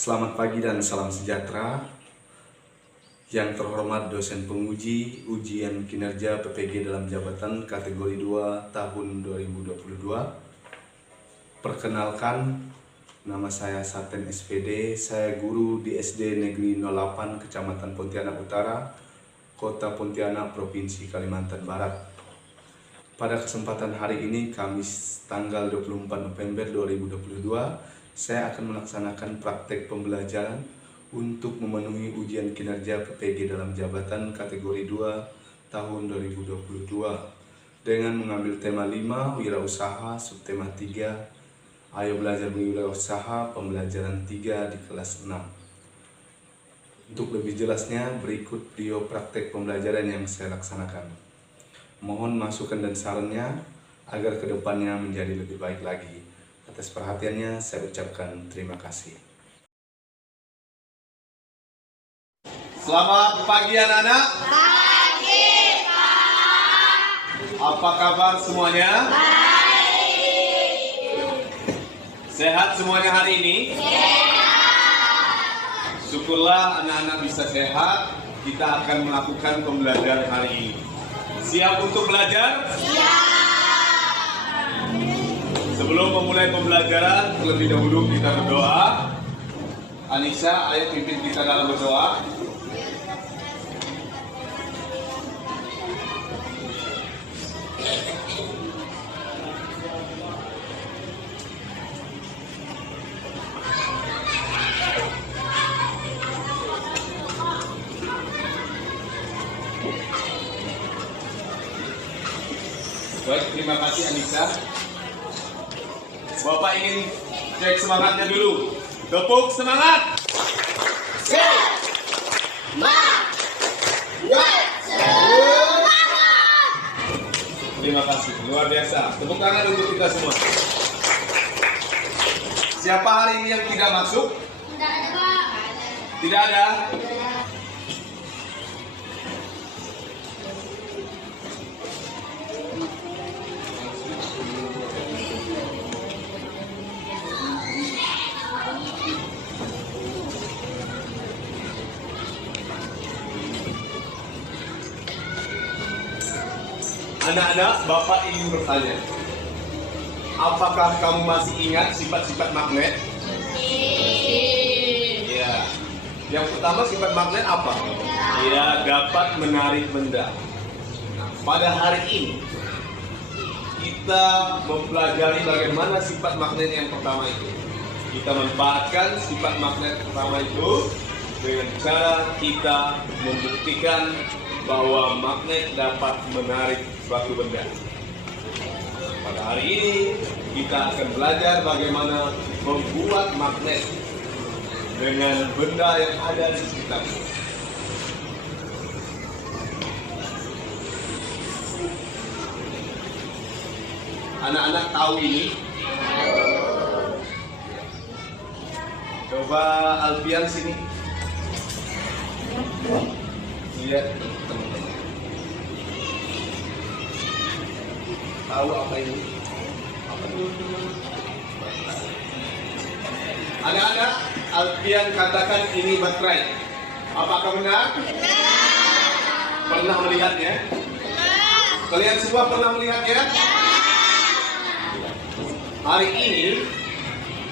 Selamat pagi dan salam sejahtera. Yang terhormat dosen penguji ujian kinerja PPG dalam jabatan kategori 2 tahun 2022. Perkenalkan, nama saya Saten SPD, saya guru di SD Negeri 08 Kecamatan Pontianak Utara, Kota Pontianak, Provinsi Kalimantan Barat. Pada kesempatan hari ini, Kamis tanggal 24 November 2022, saya akan melaksanakan praktek pembelajaran untuk memenuhi ujian kinerja PPG dalam jabatan kategori 2 tahun 2022 dengan mengambil tema 5 wirausaha, subtema 3 ayo belajar berwirausaha, pembelajaran 3 di kelas 6. Untuk lebih jelasnya, berikut video praktek pembelajaran yang saya laksanakan. Mohon masukan dan sarannya agar kedepannya menjadi lebih baik lagi. Atas perhatiannya saya ucapkan terima kasih. Selamat pagi anak-anak. Pagi, Pak. Apa kabar semuanya? Baik. Sehat semuanya hari ini? Sehat. Syukurlah anak-anak bisa sehat. Kita akan melakukan pembelajaran hari ini. Siap untuk belajar? Siap. Sebelum memulai pembelajaran, terlebih dahulu kita berdoa. Anissa, ayo pimpin kita dalam berdoa. Baik, terima kasih Anissa. Bapak ingin cek semangatnya dulu. Tepuk semangat. Terima kasih, luar biasa. Tepuk tangan untuk kita semua. Siapa hari ini yang tidak masuk? Tidak ada, Pak. Tidak ada. Anak-anak, Bapak ingin bertanya, apakah kamu masih ingat sifat-sifat magnet? Iya. Yang pertama sifat magnet apa? Iya, dapat menarik benda. Pada hari ini, kita mempelajari bagaimana sifat magnet yang pertama itu. Kita manfaatkan sifat magnet pertama itu dengan cara kita membuktikan bahwa magnet dapat menarik suatu benda. Pada hari ini kita akan belajar bagaimana membuat magnet dengan benda yang ada di sekitar. Anak-anak tahu ini? Coba Alfian sini. Lihat teman-teman. Tahu apa ini? Anak-anak, Alfian katakan ini baterai. Apakah benar? Pernah melihatnya? Kalian semua pernah melihatnya? Hari ini,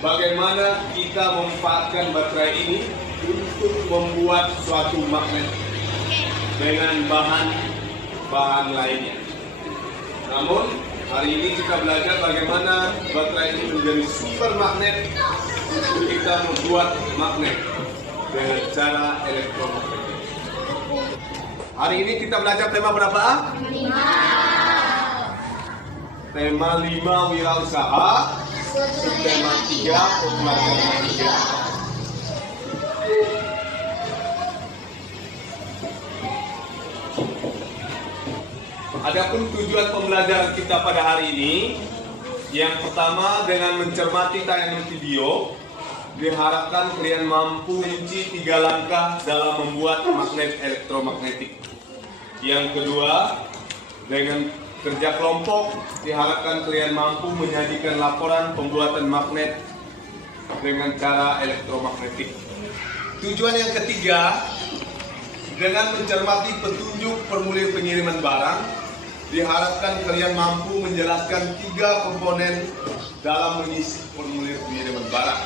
bagaimana kita memanfaatkan baterai ini untuk membuat suatu magnet dengan bahan lainnya. Namun, hari ini kita belajar bagaimana baterai ini menjadi super magnet untuk kita membuat magnet dengan cara elektromagnetik. Hari ini kita belajar tema berapa? 5. Tema 5 wirausaha, subtema 3 pembelajaran 3. Adapun tujuan pembelajaran kita pada hari ini, yang pertama dengan mencermati tayangan video, diharapkan kalian mampu mengunci 3 langkah dalam membuat magnet elektromagnetik. Yang kedua, dengan kerja kelompok, diharapkan kalian mampu menyajikan laporan pembuatan magnet dengan cara elektromagnetik. Tujuan yang ketiga, dengan mencermati petunjuk formulir pengiriman barang, diharapkan kalian mampu menjelaskan 3 komponen dalam mengisi formulir pengiriman barang.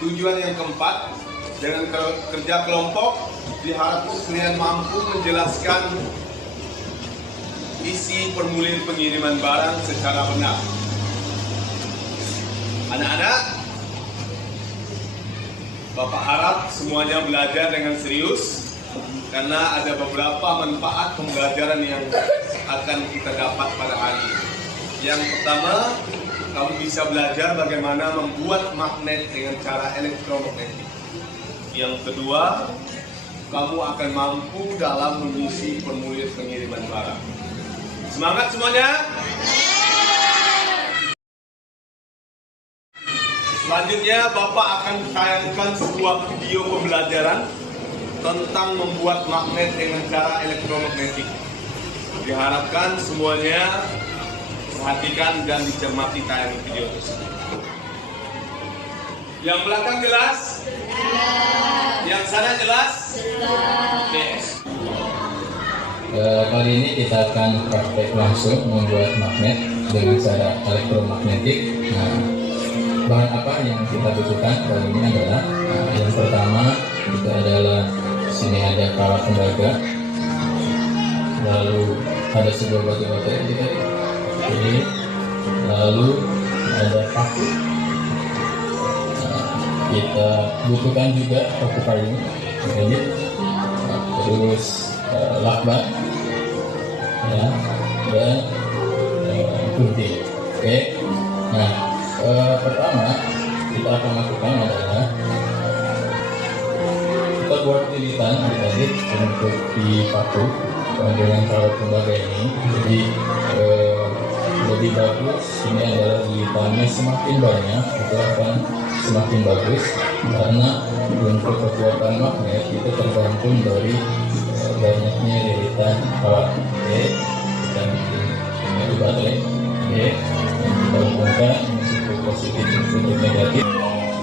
Tujuan yang keempat, dengan kerja kelompok, diharapkan kalian mampu menjelaskan isi formulir pengiriman barang secara benar. Anak-anak, Bapak harap semuanya belajar dengan serius, karena ada beberapa manfaat pembelajaran yang akan kita dapat pada hari ini. Yang pertama, kamu bisa belajar bagaimana membuat magnet dengan cara elektromagnetik. Yang kedua, kamu akan mampu dalam mengisi formulir pengiriman barang. Semangat semuanya! Selanjutnya, Bapak akan tayangkan sebuah video pembelajaran tentang membuat magnet dengan cara elektromagnetik. Diharapkan semuanya perhatikan dan dicermati tayangan video tersebut. Yang belakang jelas? Yang sana jelas? Oke. Kali ini kita akan praktek langsung membuat magnet dengan cara elektromagnetik. Nah, bahan apa yang kita butuhkan kali ini adalah yang pertama itu adalah sini ada kawat tembaga, lalu ada sebuah batu baterai ini, lalu ada paku. Kita butuhkan juga paku payung ini, terus lakban ya, dan gunting. Oke. Nah, pertama kita akan lakukan adalah kita buat lilitan adik-adik untuk di paku dengan kawat tembaga ini. Jadi lebih bagus ini adalah lilitannya semakin banyak itu akan semakin bagus, karena untuk kekuatan magnet itu tergantung dari banyaknya lilitan kawat. Oke, kita bikin itu baterai. Oke, kita hubungkan untuk positif untuk negatif.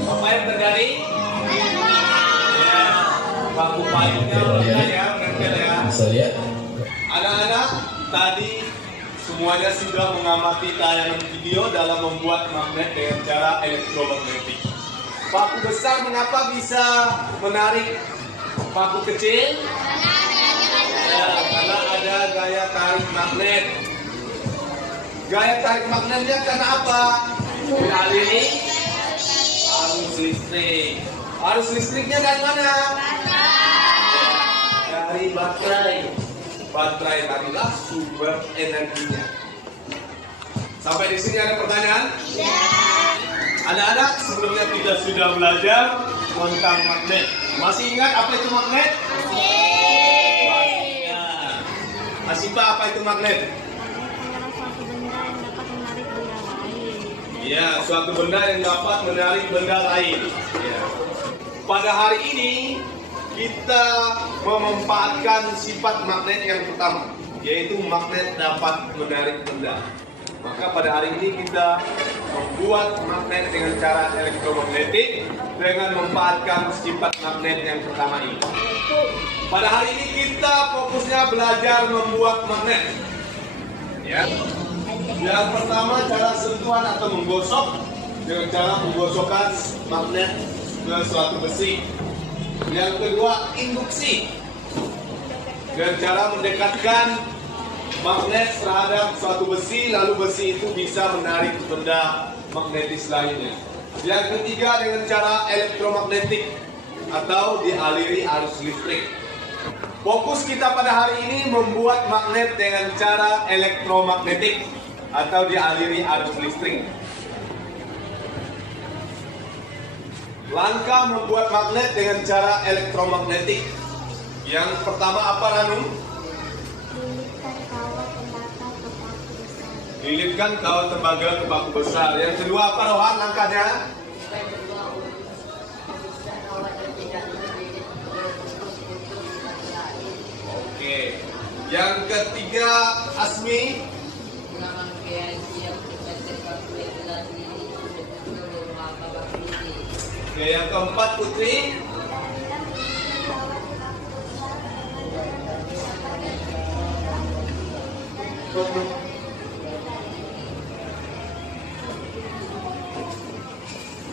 Apa yang terjadi? Ya, paku payungnya benar ya, Bisa lihat? Anak-anak, tadi semuanya sudah mengamati tayangan video dalam membuat magnet dengan cara elektromagnetik. Paku besar mengapa bisa menarik paku kecil? Ya, karena ada gaya tarik magnet. Gaya tarik magnetnya karena apa? Dialiri arus listrik. Arus listriknya dari mana? Dari baterai. Baterai tadilah sumber energinya. Sampai di sini ada pertanyaan? Ya. Anak-anak, sebelumnya kita sudah belajar tentang magnet. Masih ingat apa itu magnet? Masih ingat. Asipa, apa itu magnet? Ya, suatu benda yang dapat menarik benda lain. Ya. Pada hari ini kita memanfaatkan sifat magnet yang pertama, yaitu magnet dapat menarik benda. Maka pada hari ini kita membuat magnet dengan cara elektromagnetik dengan memanfaatkan sifat magnet yang pertama ini. Pada hari ini kita fokusnya belajar membuat magnet. Ya. Yang pertama, cara sentuhan atau menggosok dengan cara menggosokkan magnet ke suatu besi. Yang kedua, induksi dengan cara mendekatkan magnet terhadap suatu besi, lalu besi itu bisa menarik benda magnetis lainnya. Yang ketiga, dengan cara elektromagnetik atau dialiri arus listrik. Fokus kita pada hari ini membuat magnet dengan cara elektromagnetik atau dialiri arus listrik. Langkah membuat magnet dengan cara elektromagnetik. Yang pertama apa, Ranum? Lilitkan kawat tembaga ke paku besar. Yang kedua apa, Rohan, langkahnya? Oke. Yang ketiga, Asmi? Oke, yang keempat Putri.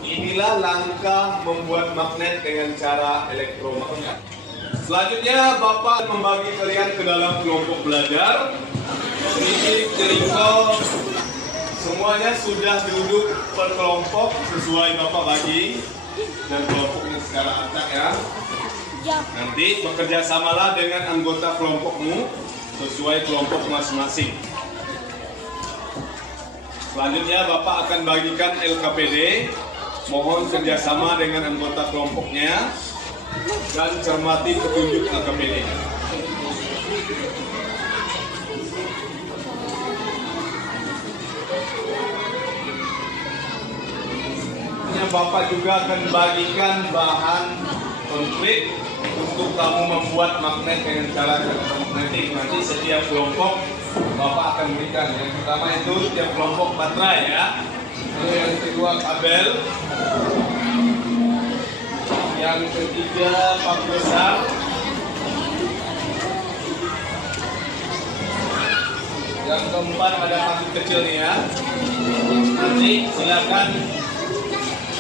Inilah langkah membuat magnet dengan cara elektromagnet. Selanjutnya Bapak membagi kalian ke dalam kelompok belajar. Ini Jericho semuanya sudah duduk per kelompok sesuai Bapak bagi dan kelompoknya secara acak ya. Nanti bekerja samalah dengan anggota kelompokmu sesuai kelompok masing-masing. Selanjutnya Bapak akan bagikan LKPD. Mohon kerjasama dengan anggota kelompoknya dan cermati petunjuk LKPD. Bapak juga akan bagikan bahan konflik untuk kamu membuat magnet dengan cara elektromagnetik. Nanti setiap kelompok Bapak akan berikan. Yang pertama itu setiap kelompok baterai ya. Lalu yang kedua kabel. Yang ketiga pump besar. Yang keempat ada pump kecil nih ya. Nanti silakan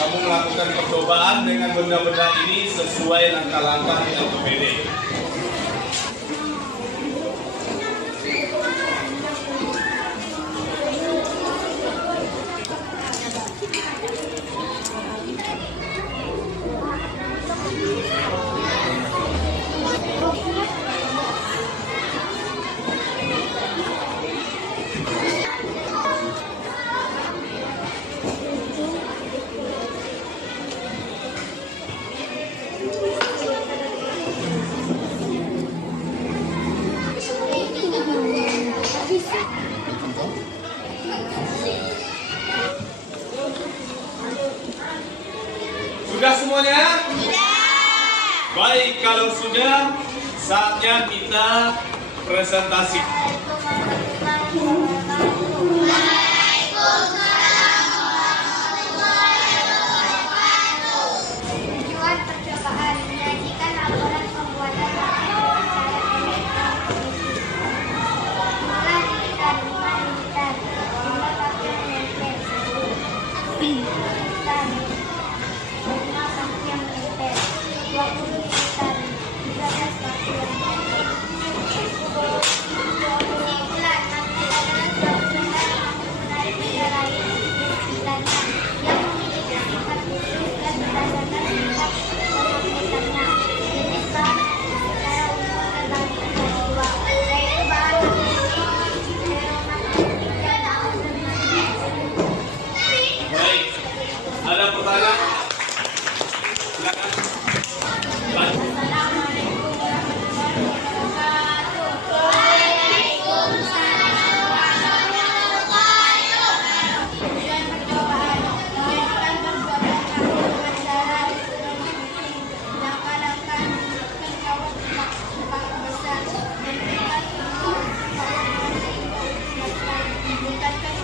kamu melakukan percobaan dengan benda-benda ini sesuai langkah-langkah di LKPD. Sudah semuanya? Sudah. Baik, kalau sudah, saatnya kita presentasi. Tujuan percobaan menyajikan laporan pembuatan magnet secara elektronik. Mulai liter 5 liter, jumlah pakai liter 1. Liter 5 pakai liter, 20 liter, 13 pakai liter. Kesimpulan, magnet adalah suatu benda yang mampu menarik benda lain dari sekitarnya, yang memiliki sifat khusus dan berdasarkan sifat magnetarnya. Jenis bahan magnet secara umum terbagi menjadi dua, yaitu bahan magnetik ferromagnetik dan non-ferromagnetik. Baik, ada pertanyaan? Silakan. Lanjut. Assalamualaikum warahmatullahi wabarakatuh. Waalaikumsalam warahmatullahi wabarakatuh. Tujuan percobaan menyajikan perbuatan magnet secara elektronik. Langkah-langkah menunjukkan kawat pump besar dan tingkat kawat baterai. Tingkatkan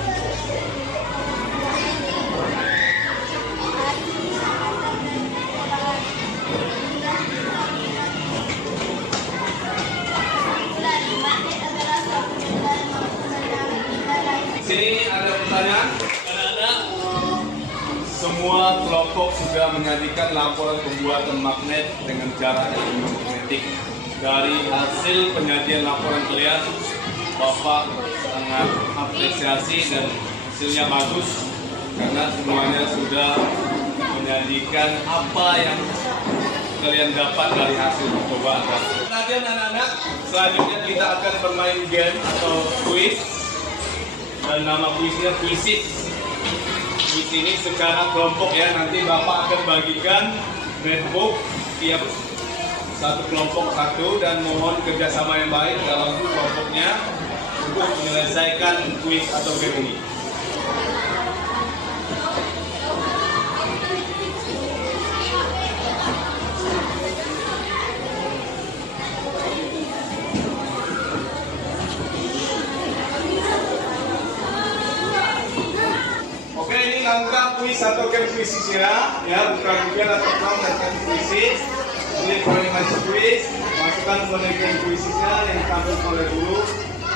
Sini ada pertanyaan? Anak-anak, semua kelompok sudah menyajikan laporan pembuatan magnet dengan cara elektromagnetik. Dari hasil penyajian laporan kalian, Bapak sangat apresiasi dan hasilnya bagus karena semuanya sudah menyajikan apa yang kalian dapat dari hasil percobaan. Kemudian anak-anak, selanjutnya kita akan bermain game atau quiz. Dan nama kuisnya Quizzes. Quiz ini secara kelompok ya, nanti Bapak akan bagikan netbook tiap satu kelompok satu dan mohon kerjasama yang baik dalam kelompoknya untuk menyelesaikan quiz atau game ini. Oke, ini langkah kuis atau game kuisisnya, ya buka Google atau Chrome dan cari kuisis. Pilih Prolimasi Kuis, masukkan bagian kuisisnya yang ditampilkan oleh guru.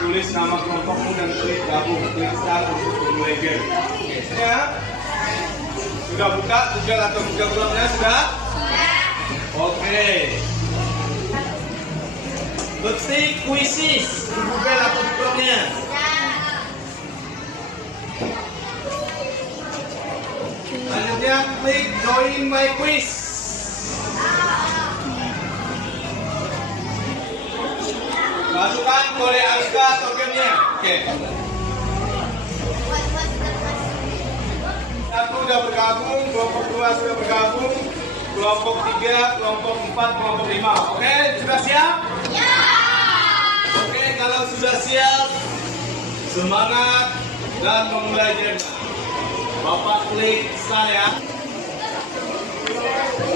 Tulis nama kelompokmu dan klik gabung. Klik start untuk memulai game. Oke, ya. Sudah buka Google atau Google Chrome-nya sudah? Oke. Ketik kuisis di Google atau di Chrome-nya. Selanjutnya klik join my quiz. Masukkan kode angka tokennya. Oke. Satu sudah bergabung, kelompok 2 sudah bergabung, kelompok 3, kelompok 4, kelompok 5. Oke, sudah siap? Ya. Oke, kalau sudah siap, semangat dan memulai game. Bapak klik start ya.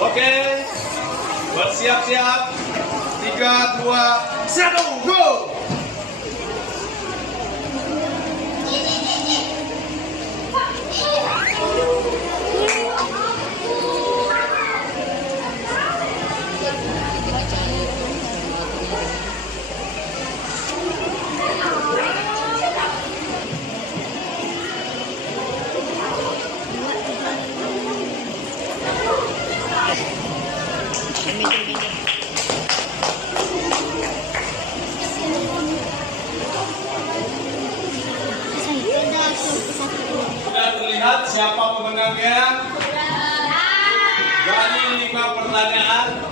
Oke, bersiap-siap. 3, 2, 1, go! Sudah terlihat siapa pemenangnya? Dari 5 pertanyaan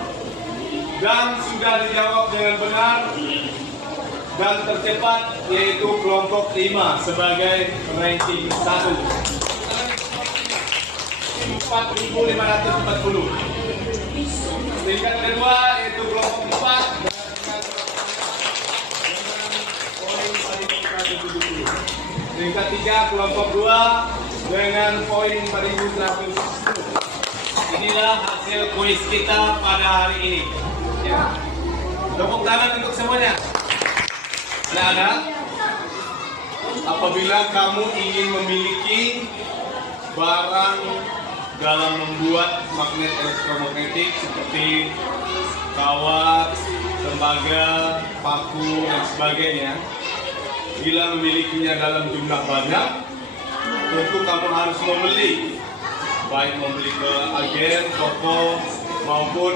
dan sudah dijawab dengan benar dan tercepat, yaitu kelompok 5 sebagai ranking 1. 4.540. Peringkat kedua yaitu kelompok 4 poin paling 170. Peringkat 3 kelompok 2 dengan poin 4.110. Inilah hasil kuis kita pada hari ini. Ya. Tepuk tangan untuk semuanya. Anak-anak, apabila kamu ingin memiliki barang dalam membuat magnet elektromagnetik seperti kawat, tembaga, paku, dan sebagainya, bila memilikinya dalam jumlah banyak, tentu kamu harus membeli, baik membeli ke agen, toko, maupun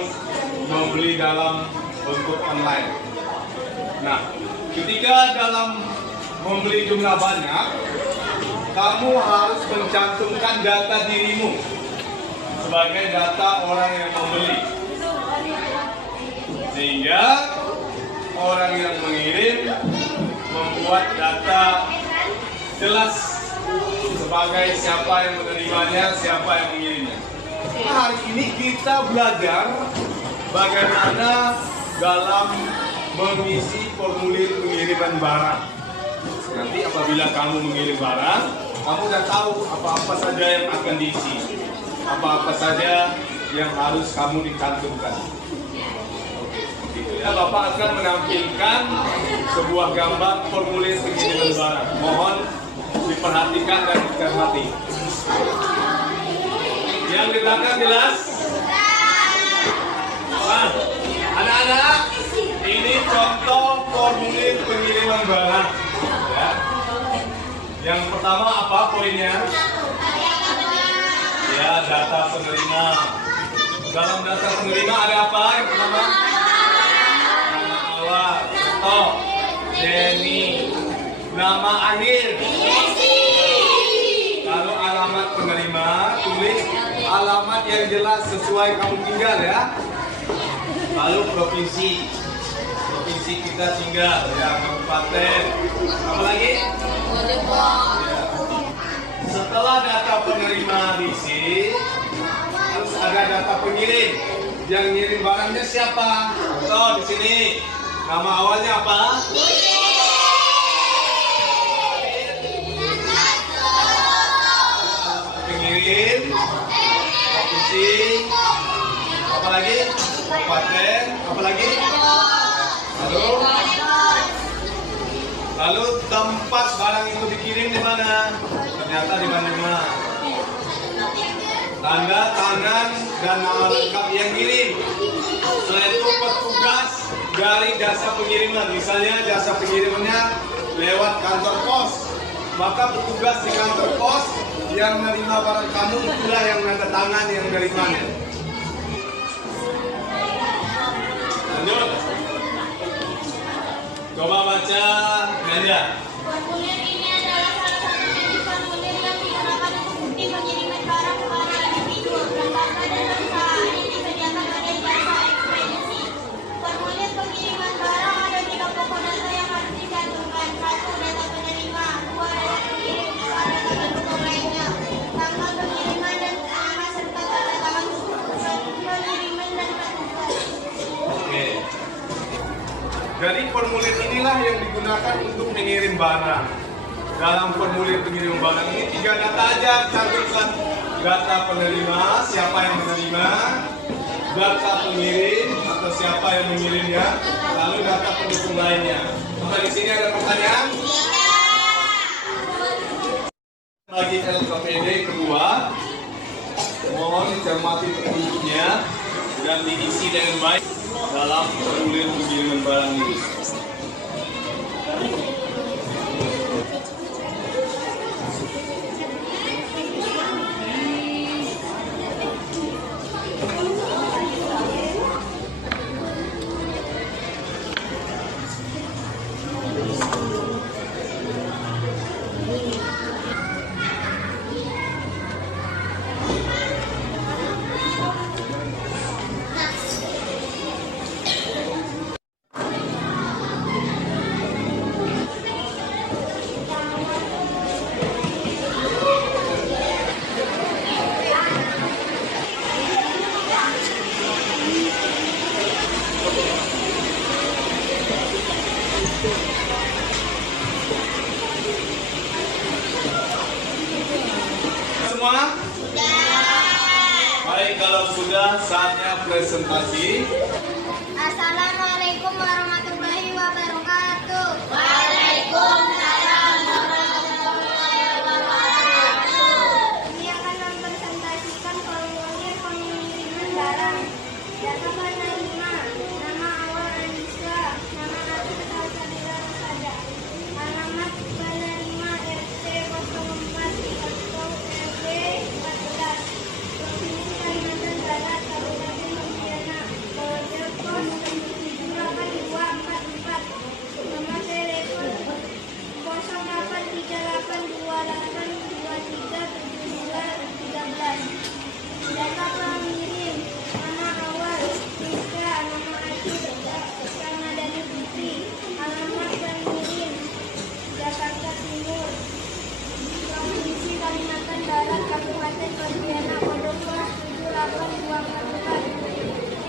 membeli dalam bentuk online. Nah, ketika dalam membeli jumlah banyak, kamu harus mencantumkan data dirimu sebagai data orang yang membeli, sehingga orang yang mengirim membuat data jelas sebagai siapa yang menerimanya, siapa yang mengirimnya. Hari ini kita belajar bagaimana dalam mengisi formulir pengiriman barang. Nanti apabila kamu mengirim barang, kamu sudah tahu apa-apa saja yang akan diisi, apa-apa saja yang harus kamu dicantumkan. Ya, Bapak akan menampilkan sebuah gambar formulir pengiriman barang. Mohon diperhatikan dan dicermati. Yang di belakang jelas? Nah, anak-anak, ini contoh formulir pengiriman barang. Ya. Yang pertama apa poinnya? Ya, data penerima. Dalam data penerima ada apa? Yang pertama, nama awal, Tok, Denny. Nama akhir, kalau alamat penerima, tulis alamat yang jelas sesuai kamu tinggal ya. Lalu provinsi kita tinggal ya, kabupaten. Apa lagi? Ya. Setelah data penerima diisi, harus ada data pengirim. Yang ngirim barangnya siapa? Contoh di sini, nama awalnya apa? Pengirim, provinsi, apa lagi? Kabupaten, apa lagi? Lalu tempat barang itu dikirim di mana? Ternyata di Bandung. tanda tangan dan nama lengkap yang kirim. Setelah itu petugas dari jasa pengiriman, misalnya jasa pengirimannya lewat kantor pos, maka petugas di kantor pos yang menerima barang kamu itulah yang tanda tangan yang dari mana. Lanjut. Coba baca Nanda. Formulir ini adalah salah satu jenis formulir yang digunakan untuk bukti pengiriman barang kepada individu, lembaga dan perusahaan yang disediakan oleh jasa ekspedisi. Formulir pengiriman barang ada 3 pokok data yang harus dicantumkan. 1. Data penerima. 2. Data pengirim. 3. Data pendukung lainnya. Tanggal pengiriman dan nama serta tanda tangan pengiriman dan petugas. Oke. Jadi formulir inilah yang digunakan untuk mengirim barang. Dalam formulir pengiriman barang ini 3 data aja cantumkan. Data penerima, siapa yang menerima, data pengirim atau siapa yang mengirimnya, lalu data pendukung lainnya. Sampai di sini ada pertanyaan? Bagi LKPD kedua, mohon dicermati petunjuknya dan diisi dengan baik dalam formulir pengiriman barang ini. Semua? Baik, kalau sudah saatnya presentasi. Assalamualaikum warahmatullahi wabarakatuh. Waalaikumsalam warahmatullahi wabarakatuh. Ini akan mempresentasikan formulir pengiriman barang. Data penerima, nama awal Anissa, nama akhir Salsabila Rosada. Alamat penerima RT 04 atau RW 14. Provinsi Kalimantan Barat, Kabupaten Pontianak. Kode pos 78244. Nomor telepon 0838287213. Data pengirim, nama awal Rizka, nama akhir Ramadhani Putri. Alamat pengirim Jakarta Timur, Provinsi Kalimantan Barat, Kabupaten Pontianak. Kode pos 78244.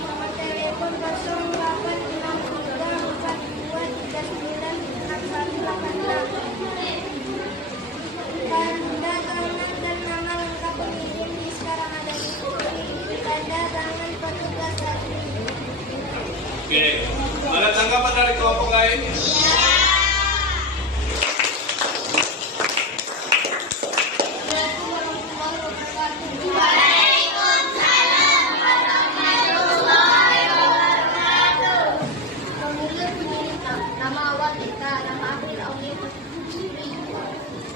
Nomor telepon 086342396186. Tanda tangan dan nama lengkap pengirim Rizka Ramadhani Putri. Tanda tangan petugas asli. Oke, ada tanggapan dari kelompok lain? Formulir pengiriman, nama awal kita, nama akhir Aulia Putri.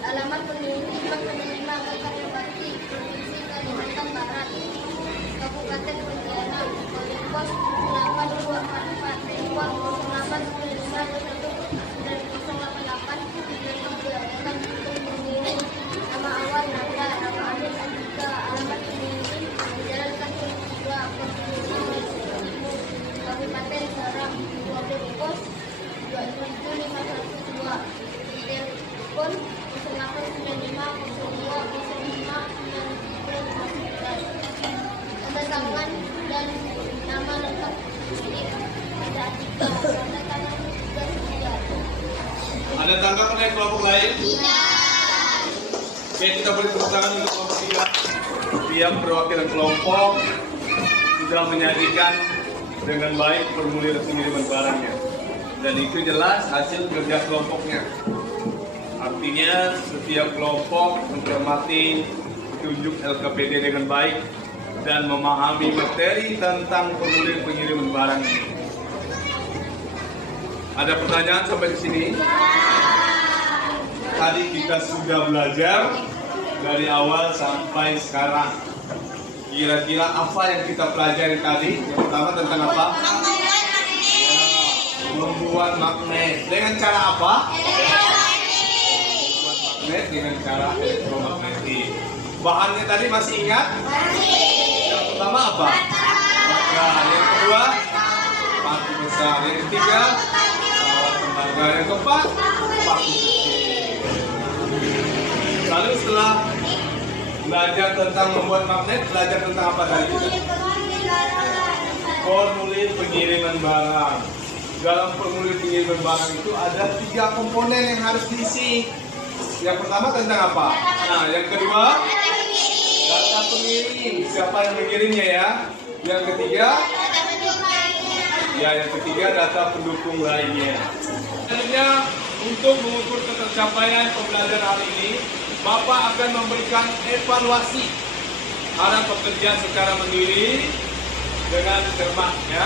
Alamat pengiriman penerima Karyawati, Provinsi Kalimantan Barat, Kabupaten Pontianak. Kode pos 82444, telepon 08951088. Nama awal Nanda, nama akhir Andika. Alamat pengiriman Jalan Kaki 2, Provinsi Kabupaten Serang. Kode pos 27512. Telepon 0895020593. Tanda tangan dan nama lengkap pengirim ada Atika. Tanda tangan petugas tidak. Ada tanggapan dari kelompok lain? Oke, kita beri tepuk tangan untuk kelompok 3. Tiap perwakilan kelompok sudah menyajikan dengan baik formulir pengiriman barangnya. Dan itu jelas hasil kerja kelompoknya. Artinya setiap kelompok mencermati petunjuk LKPD dengan baik dan memahami materi tentang formulir pengiriman barang ini. Ada pertanyaan sampai di sini? Tadi kita sudah belajar dari awal sampai sekarang. Kira-kira apa yang kita pelajari tadi? Yang pertama tentang apa? Membuat magnet. Dengan cara apa? Membuat magnet dengan cara elektromagnetik. Bahannya tadi masih ingat? Yang pertama apa? Baterai. Yang kedua? Paku besar. Yang ketiga? Pesawat tembaga. Yang keempat? Paku kecil. Lalu setelah belajar tentang membuat magnet, belajar tentang apa tadi? Formulir pengiriman barang. Dalam formulir pengiriman barang itu ada 3 komponen yang harus diisi. Yang pertama tentang apa? Nah, yang kedua data pengirim. Siapa yang mengirimnya ya? Yang ketiga? Ya, yang ketiga data pendukung lainnya. Selanjutnya, untuk mengukur ketercapaian pembelajaran hari ini, Bapak akan memberikan evaluasi arah pekerjaan secara mandiri dengan cermat ya.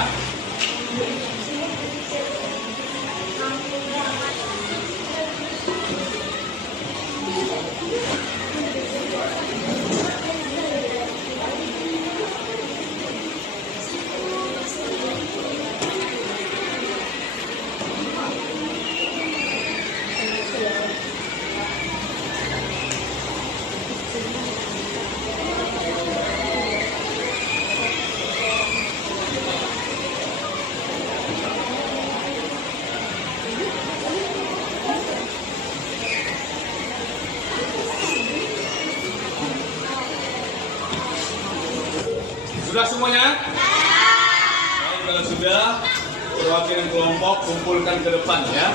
Sudah semuanya? Baik, kalau sudah, perwakilan kelompok kumpulkan ke depan ya.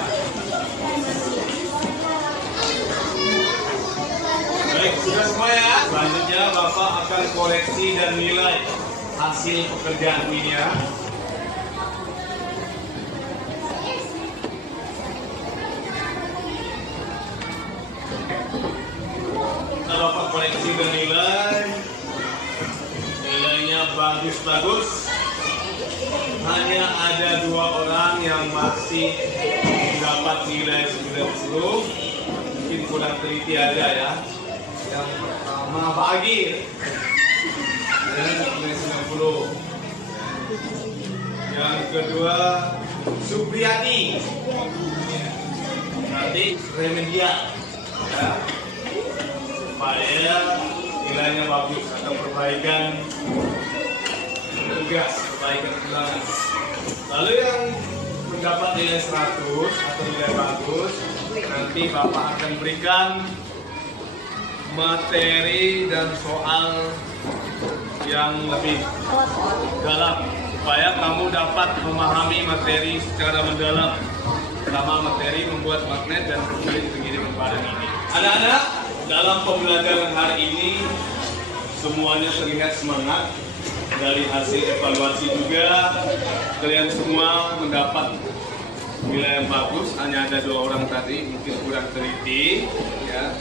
Baik, sudah semua ya? Selanjutnya Bapak akan koreksi dan nilai hasil pekerjaan ini ya. Nah, Bapak koreksi dan nilai. Bagus-bagus, hanya ada 2 orang yang masih dapat nilai 90, mungkin kurang teliti aja ya. Yang pertama Pak Agir, nilai 90. Yang kedua Supriyati, nanti remedial ya, supaya nilainya bagus atau perbaikan tugas, perbaikan ulangan. Lalu yang mendapat nilai 100 atau nilai bagus, nanti Bapak akan berikan materi dan soal yang lebih dalam supaya kamu dapat memahami materi secara mendalam, terutama materi membuat magnet dan formulir pengiriman barang ini. Anak-anak, dalam pembelajaran hari ini semuanya terlihat semangat. Dari hasil evaluasi juga kalian semua mendapat nilai yang bagus. Hanya ada 2 orang tadi mungkin kurang teliti ya.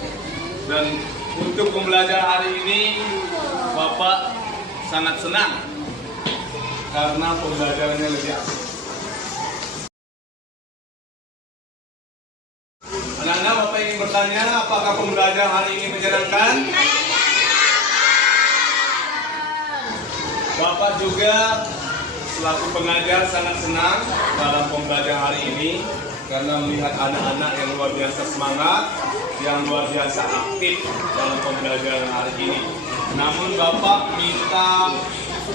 Dan untuk pembelajaran hari ini Bapak sangat senang karena pembelajarannya lebih asik. Anak-anak, Bapak ingin bertanya, apakah pembelajaran hari ini menyenangkan? Bapak juga selaku pengajar sangat senang dalam pembelajaran hari ini karena melihat anak-anak yang luar biasa semangat, yang luar biasa aktif dalam pembelajaran hari ini. Namun Bapak minta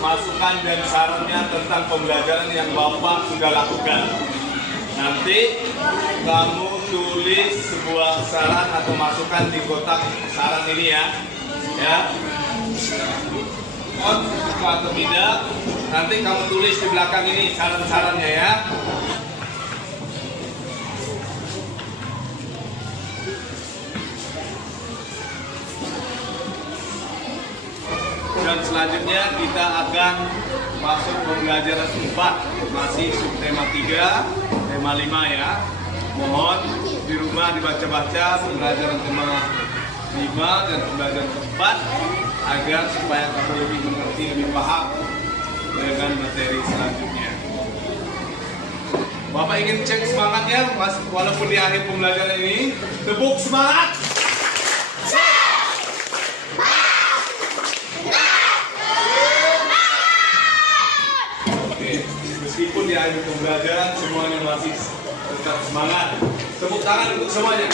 masukan dan sarannya tentang pembelajaran yang Bapak sudah lakukan. Nanti kamu tulis sebuah saran atau masukan di kotak saran ini ya. Suka atau tidak, nanti kamu tulis di belakang ini saran-sarannya ya. Dan selanjutnya kita akan masuk pembelajaran 4, masih subtema 3, tema 5 ya. Mohon di rumah dibaca-baca pembelajaran tema kelima dan pembelajaran keempat agar supaya kamu lebih mengerti, lebih paham dengan materi selanjutnya. Bapak ingin cek semangatnya, Mas, walaupun di akhir pembelajaran ini. Tepuk semangat! Oke, meskipun di akhir pembelajaran semuanya masih tetap semangat. Tepuk tangan untuk semuanya.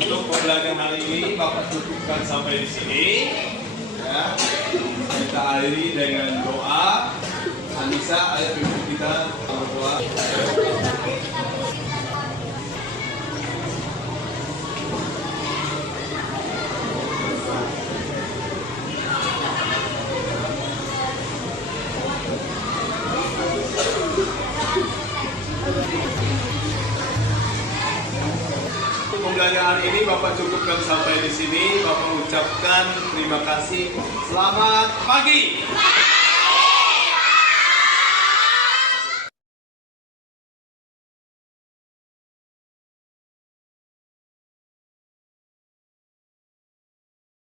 Untuk pembelajaran hari ini Bapak cukupkan sampai di sini. Ya, kita akhiri dengan doa. Anissa, ayat ibu kita berdoa. Pembelajaran ini Bapak cukupkan sampai di sini. Bapak ucapkan terima kasih. Selamat pagi.